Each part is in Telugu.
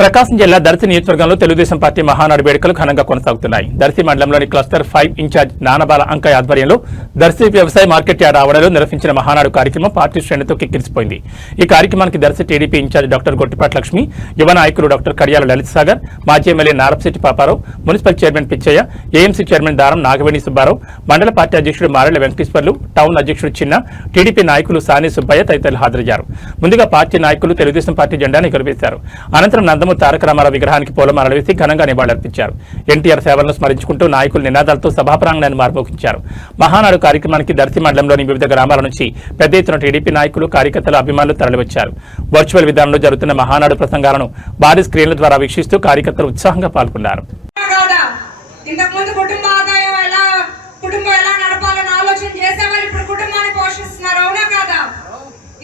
ప్రకాశం జిల్లా దర్శి నియోజకవర్గంలో తెలుగుదేశం పార్టీ మహానాడు వేడుకలు ఘనంగా కొనసాగుతున్నాయి. దర్శి మండలంలోని క్లస్టర్ 5 ఇన్ఛార్జ్ నానబాల అంకయ్య ఆధ్వర్యంలో దర్శి వ్యవసాయ మార్కెట్ యార్డ్ ఆవరణలో నిర్వహించిన మహానాడు కార్యక్రమం పార్టీ శ్రేణులతో కిక్కిరిసిపోయింది. ఈ కార్యక్రమానికి Darsi TDP incharge doctor Gottipati Lakshmi, యువ నాయకులు డాక్టర్ కడియాల లలిత్ సాగర్, మాజీ MLA Narapasetti Paparao, municipal chairman Pichaiah, AMC chairman Daram Nagaveni Subbarao, మండల పార్టీ అధ్యక్షుడు మారెళ్ల వెంకటేశ్వర్లు, టౌన్ అధ్యక్షుడు చిన్న, టీడీపీ నాయకులు సాని సుబ్బయ్య తదితరులు హాజరయ్యారు. ముందుగా పార్టీ నాయకులు తెలుగుదేశం పార్టీ జెండాను ఎగురవేశారు. అనంతరం నందమూరి తారక రామారావు విగ్రహానికి పూలమాలలు వేసి ఘనంగా నివాళులర్పించారు. ఎన్టీఆర్ సేవలను స్మరించుకుంటూ నాయకులు నినాదాలతో సభా ప్రాంగణాన్ని మార్మోగించారు. మహానాడు కార్యక్రమానికి దర్శి మండలంలోని వివిధ గ్రామాల నుంచి పెద్ద ఎత్తున టీడీపీ నాయకులు, కార్యకర్తలు, అభిమానులు తరలివచ్చారు. వర్చువల్ విధానంలో జరుగుతున్న మహానాడు ప్రసంగాలను భారీ స్క్రీన్ల ద్వారా వీక్షిస్తూ కార్యకర్తలు ఉత్సాహంగా పాల్గొన్నారు.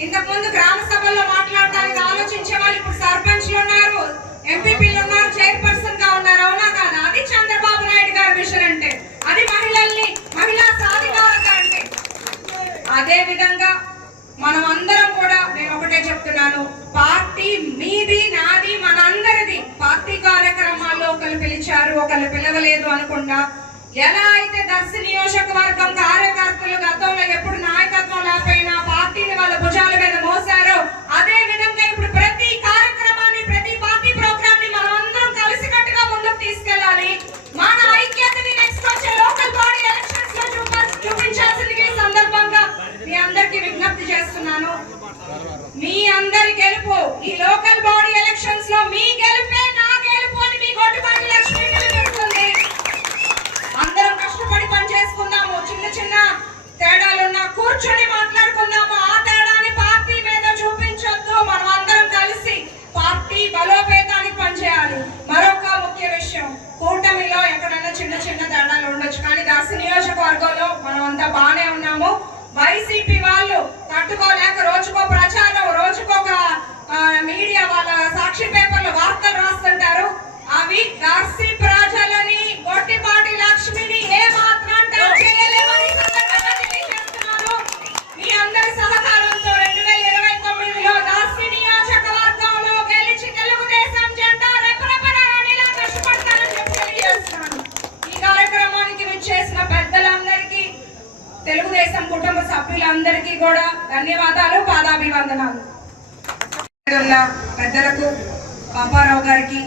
ఇంతకుముందు గ్రామ సభల్లో మాట్లాడడానికి ఆలోచించే వాళ్ళు ఇప్పుడు సర్పంచ్లు ఉన్నారు, ఎంపీపీలు ఉన్నారు, చైర్పర్సన్ గా ఉన్నారు. అవునా కాదా? అది చంద్రబాబు నాయుడు గారి విషయం అంటే, అది మహిళా సాధికారత అంటే. అదే విధంగా మనం అందరం కూడా నేను ఒకటే చెప్తున్నాను, పార్టీ మీది నాది మనందరిది. పార్టీ కార్యక్రమాల్లో ఒకరు పిలిచారు, ఒకరు పిలవలేదు అనకుండా, ఎలా అయితే దర్శి నియోజకవర్గం కార్యకర్తలు గతంలో ఎప్పుడు నాయకత్వం లేకపోయినా పార్టీని వాళ్ళ భుజాల మీద మోసారో, అదే విధంగా ఇప్పుడు ప్రతి కార్యక్రమాన్ని, ప్రతి పార్టీ ప్రోగ్రామ్ ని మనం అందరం కలిసికట్టుగా ముందుకు తీసుకెళ్లాలి. మన ఐక్యతని నెక్స్ట్ వచ్చే లోకల్ బాడీ ఎలక్షన్స్ లో చూపించాల్సిందిగా ఈ సందర్భంగా మీ అందరికి విజ్ఞప్తి చేస్తున్నాను. మీ అందరి గెలుపు ఈ లోకల్ బాడీ ఎలక్షన్స్ లో మీ గెలుపే నా గెలుపు అని మీ గొట్టిపాటి లక్ష్మి నిలబెడుతుంది. అందరం కష్టపడి పని చేసుకుందాము. చిన్న చిన్న తేడాలున్నా కూర్చొని మాట్లాడుకుందాము. ఆ తేడాని పార్టీ మీద చూపించొద్దు. మనం అందరం కలిసి పార్టీ బలోపేతానికి పనిచేయాలి. మరొక ముఖ్య విషయం, కూటమిలో ఎక్కడైనా చిన్న చిన్న తేడాలు ఉండొచ్చు, కానీ దర్శి నియోజకవర్గంలో మనం అంతా బాగానే ఉన్నాము. వైసీపీ వాళ్ళు తట్టుకోలేక రోజుకో ప్రచారం, రోజుకొక మీడియా వాళ్ళ సాక్షి పేపర్లు వార్తలు రాస్తుంటారు. అవి దర్శి ప్రజలని, గొట్టిపాటి లక్ష్మిని ఏ మాత్రం టచ్ చేయలేమని తెలియజేస్తున్నాను. మీ అందరి సహకారంతో 2029లో దర్శి నియోజకవర్గంలో గెలిచి తెలుగుదేశం జెండా రెపరెపలాడేలా కష్టపడతానని చెప్పి తెలియజేస్తున్నాను. ఈ కార్యక్రమానికి విచ్చేసిన పెద్దలందరికీ, తెలుగుదేశం కుటుంబ సభ్యులందరికీ కూడా ధన్యవాదాలు, పాదాభివందనాలు. పెద్దలకు, పాపారావు గారికి,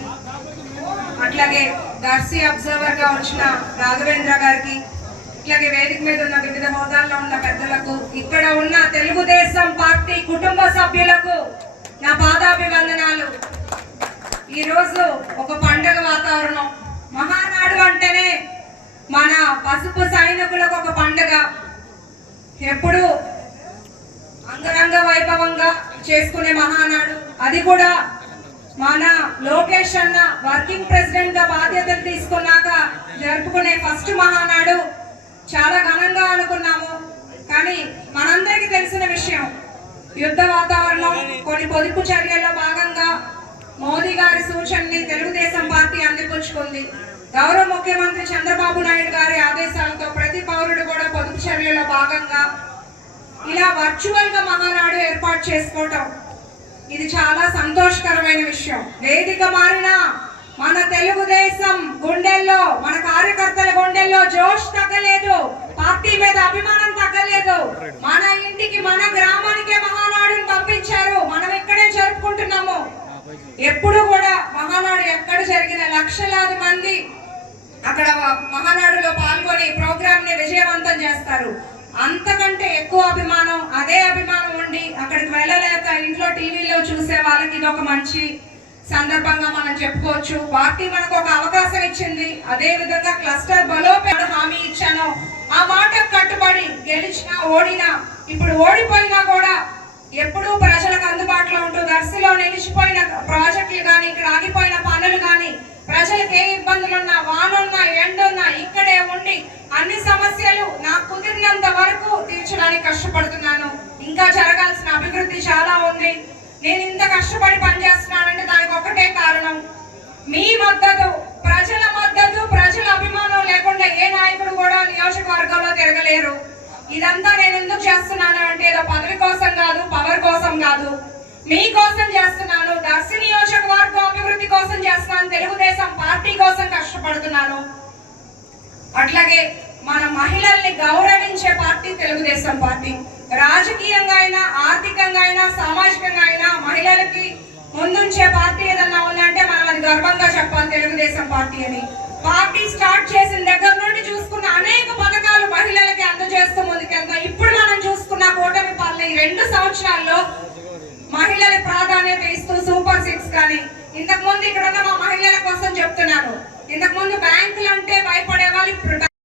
అట్లాగే దర్శి అబ్జర్వర్ గా వచ్చిన రాఘవేంద్ర గారికి, ఇట్లాగే వేదిక మీద ఉన్న వివిధ హోదాల్లో ఉన్న పెద్దలకు, ఇక్కడ ఉన్న తెలుగుదేశం పార్టీ కుటుంబ సభ్యులకు నా పాదాభివందనాలు. ఈరోజు ఒక పండుగ వాతావరణం. మహానాడు అంటేనే మన పసుపు సైనికులకు ఒక పండుగ. ఎప్పుడు అంగరంగ వైభవంగా చేసుకునే మహానాడు, అది కూడా మన లోకేష్ అన్న వర్కింగ్ ప్రెసిడెంట్ గా బాధ్యతలు తీసుకున్నాక జరుపుకునే ఫస్ట్ మహానాడు. చాలా ఘనంగా అనుకున్నాము, కానీ మనందరికీ తెలిసిన విషయం, యుద్ధ వాతావరణం, కొన్ని పొదుపు చర్యల్లో భాగంగా మోదీ గారి సూచనని తెలుగుదేశం పార్టీ అందిపుచ్చుకుంది. గౌరవ ముఖ్యమంత్రి చంద్రబాబు నాయుడు గారి ఆదేశాలతో ప్రతి పౌరుడు కూడా పొదుపు చర్యల్లో భాగంగా ఇలా వర్చువల్ గా మహానాడు ఏర్పాటు చేసుకోవటం, ఇది చాలా సంతోషకరమైన విషయం. వేదిక మారినా మన తెలుగుదేశం గుండెల్లో, మన కార్యకర్తల గుండెల్లో జోష్ తగ్గలేదు, పార్టీ మీద అభిమానం తగ్గలేదు. మన ఇంటికి, మన గ్రామానికే మహానాడుని పంపించారు, మనం ఇక్కడే జరుపుకుంటున్నాము. ఎప్పుడు కూడా మహానాడు ఎక్కడ జరిగిన లక్షలాది మంది అక్కడ మహానాడులో పాల్గొని ప్రోగ్రామ్ ని విజయవంతం చేస్తారు. అంతకంటే ఎక్కువ అభిమానం, అదే అభిమానం ఉండి అక్కడికి వెళ్ళలేక ఇంట్లో టీవీలో చూసే వాళ్ళకి ఇది ఒక మంచి సందర్భంగా మనం చెప్పుకోవచ్చు. పార్టీ మనకు ఒక అవకాశం ఇచ్చింది. అదే విధంగా క్లస్టర్ బలోపేత హామీ ఇచ్చాను, ఆ మాటకు కట్టుబడి గెలిచినా ఓడినా, ఇప్పుడు ఓడిపోయినా కూడా ఎప్పుడూ ప్రజలకు అందుబాటులో ఉంటూ దర్శిలో నిలిచిపోయిన ప్రాజెక్టులు కానీ, ఇక్కడ ఆగిపోయిన పనులు కానీ, ప్రజలకు ఏ ఇబ్బందులున్నా, వానున్నా, ఎండున్నా ఇక్కడే ఉండి అన్ని సమస్యలు నాకు కుదిరినంత వరకు తీర్చడానికి కష్టపడుతున్నాను. ఇంకా జరగాల్సిన అభివృద్ధి చాలా ఉంది. నేను ఇంత కష్టపడి పనిచేస్తున్నానంటే దానికి ఒకటే కారణం, మీ మద్దతు, ప్రజల మద్దతు, ప్రజల అభిమానం లేకుండా ఏ నాయకుడు కూడా నియోజకవర్గంలో తిరగలేరు. ఇదంతా నేను ఎందుకు చేస్తున్నాను అంటే ఏదో పదవి కోసం కాదు, పవర్ కోసం కాదు, మీకోసం చేస్తున్నాను. దర్శి నియోజకవర్గం అభివృద్ధి కోసం అట్లాగే మన మహిళల్ని గౌరవించే పార్టీ తెలుగుదేశం పార్టీ. రాజకీయంగా అయినా, ఆర్థికంగా అయినా, సామాజికంగా అయినా మహిళలకి ముందుంచే పార్టీ ఏదన్నా ఉందంటే మనం అది గర్వంగా చెప్పాలి తెలుగుదేశం పార్టీ అని. పార్టీ స్టార్ట్ చేసిన దగ్గర నుండి చూసుకున్న అనేక పథకాలు మహిళలకి అందజేస్తూ ముందుకెళ్తాం. ఇప్పుడు మనం చూసుకున్న కూటమి పాలన ఈ 2 సంవత్సరాల్లో మహిళల ప్రాధాన్యత ఇస్తూ సూపర్ 6 కానీ, ఇంతకు ముందు ఇక్కడ ఉన్న మా మహిళల కోసం చెప్తున్నాను, ఇంతకు ముందు బ్యాంకులు అంటే భయపడే వాళ్ళు, ఇప్పుడు